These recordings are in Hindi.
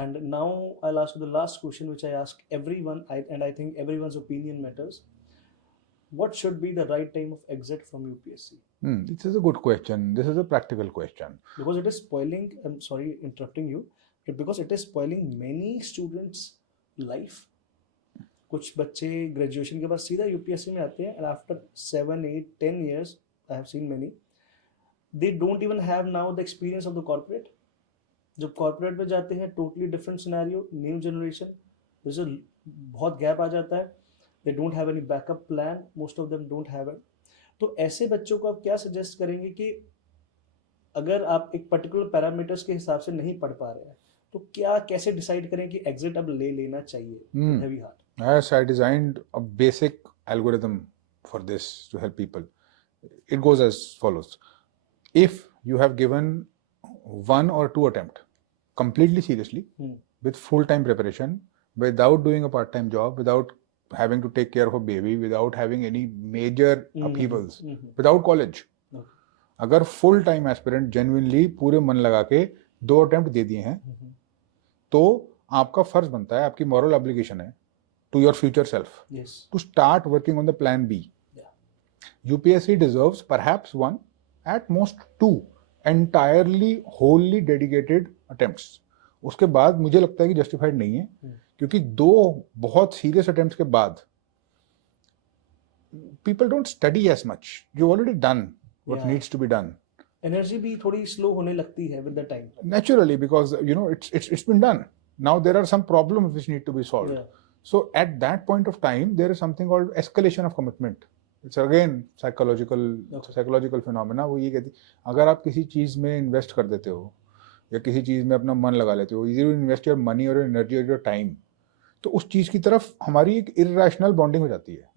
And now I'll ask you the last question, which I ask everyone, and I think everyone's opinion matters. What should be the right time of exit from UPSC? This is a good question. This is a practical question. Because it is spoiling, I'm sorry interrupting you, because it is spoiling many students' life. कुछ बच्चे ग्रेजुएशन के बाद सीधा यूपीएससी में आते हैं, and after 7, 8, 10 years, I have seen many, they don't even have now the experience of the corporate. जब कॉर्पोरेट में जाते हैं, totally different scenario, new generation, जैसे बहुत गैप आ जाता है, they don't have any backup plan, most of them don't have it. तो ऐसे बच्चों को आप क्या सजेस्ट करेंगे कि अगर आप एक पर्टिकुलर पैरामीटर्स के हिसाब से नहीं पढ़ पा रहे हैं, तो क्या कैसे डिसाइड करें कि एग्जिट अब ले लेना चाहिए? Heavy heart. Yes, I designed a basic algorithm for this to help people. It goes as follows. If you have given 1 or 2 attempts completely seriously, with full-time preparation, without doing a part-time job, without having to take care of a baby, without having any major upheavals, without college, अगर फुल टाइम एस्पिरेंट जेन्युइनली पूरे मन लगा के 2 अटेम्प्ट दे दिए हैं, तो आपका फर्ज बनता है, आपकी मॉरल ऑब्लिगेशन है to your future self to start working on the plan B. UPSC deserves perhaps 1, at most 2 entirely wholly dedicated attempts. उसके बाद मुझे लगता है कि जस्टिफाइड नहीं है, क्योंकि 2 बहुत सीरियस अटेम्प्ट्स के बाद people don't study as much. You've already done what needs to be done. Energy भी थोड़ी स्लो होने लगती है with the time. Naturally, because you know it's been done. Now there are some problems which need to be solved. So at that point of time, there is something called escalation of commitment. It's again psychological phenomena. वो ये कहती, अगर आप किसी चीज़ में इन्वेस्ट कर देते हो या किसी चीज़ में अपना मन लगा लेते हो, either you invest your money or your energy or your time, तो उस चीज़ की तरफ हमारी एक irrational bonding हो जाती है,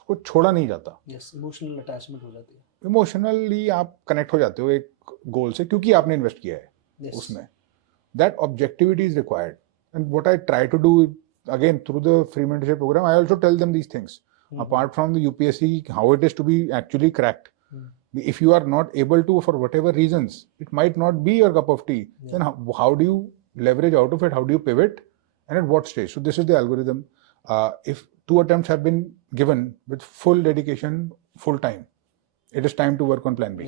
उसको छोड़ा नहीं जाता. Yes, emotional attachment हो जाती है. Emotionally आप connect हो जाते हो एक गोल से, क्योंकि आपने इन्वेस्ट किया है उसमें. That objectivity is required, and what I try to do again through the free mentorship program, I also tell them these things. Apart from the UPSC, how it is to be actually cracked. If you are not able to, for whatever reasons, it might not be your cup of tea, then how do you leverage out of it? How do you pivot? And at what stage? So this is the algorithm. If 2 attempts have been given with full dedication, full time, it is time to work on plan B.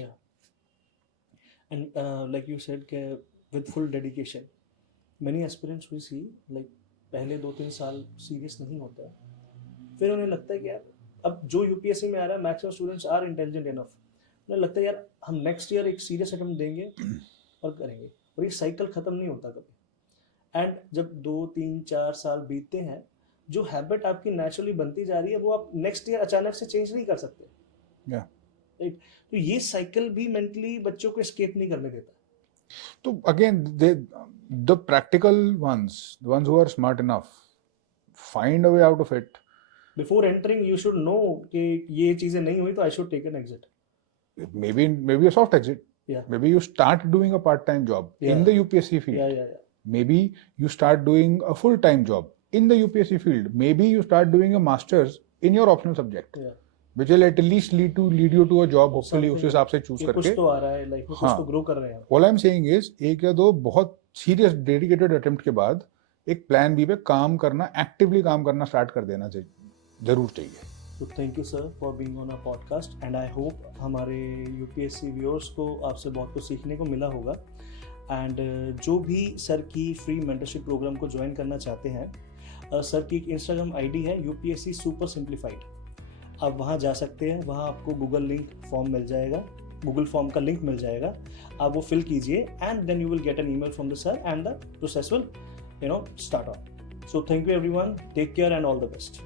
And like you said, with full dedication, many aspirants we see, like पहले 2-3 साल सीरियस नहीं होता है, फिर उन्हें लगता है कि यार अब जो यूपीएससी में आ रहा है, maximum students are intelligent enough, उन्हें लगता है यार हम नेक्स्ट ईयर एक सीरियस अटेम्प्ट देंगे और करेंगे, और ये साइकिल खत्म नहीं होता कभी. एंड जब 2-3-4 साल बीतते हैं, जो हैबिट आपकी नेचुरली बनती जा रही है, वो आप नेक्स्ट ईयर अचानक से चेंज नहीं कर सकते. राइट. तो ये साइकिल भी मेंटली बच्चों को एस्केप नहीं करने देता. तो again the practical ones, the ones who are smart enough, find a way out of it. Before entering, you should know कि ये चीजें नहीं हुई तो I should take an exit. Maybe a soft exit. Maybe you start doing a part-time job in the UPSC field. Maybe you start doing a full-time job in the UPSC field. Maybe you start doing a master's in your optional subject, which will at least lead you to a job. Hopefully उस हिसाब से choose करके. कुछ तो आ रहा है, लाइफ में कुछ तो ग्रो कर रहे हैं. All I'm saying is 1 या 2 बहुत serious dedicated attempt के बाद एक प्लान बी पे काम करना, एक्टिवली काम करना स्टार्ट कर देना चाहिए, जरूर चाहिए. तो thank you sir for being on our podcast, and I hope हमारे यूपीएससी व्यूअर्स को आपसे बहुत कुछ सीखने को मिला होगा. एंड जो भी सर की फ्री मेंटरशिप प्रोग्राम को ज्वाइन करना चाहते हैं, सर की एक इंस्टाग्राम आईडी है यूपीएससी सुपर सिंप्लीफाइड. आप वहाँ जा सकते हैं, वहाँ आपको गूगल फॉर्म का लिंक मिल जाएगा. आप वो फिल कीजिए, and then you will get an email from the sir, and the process will start on. So thank you everyone, take care and all the best.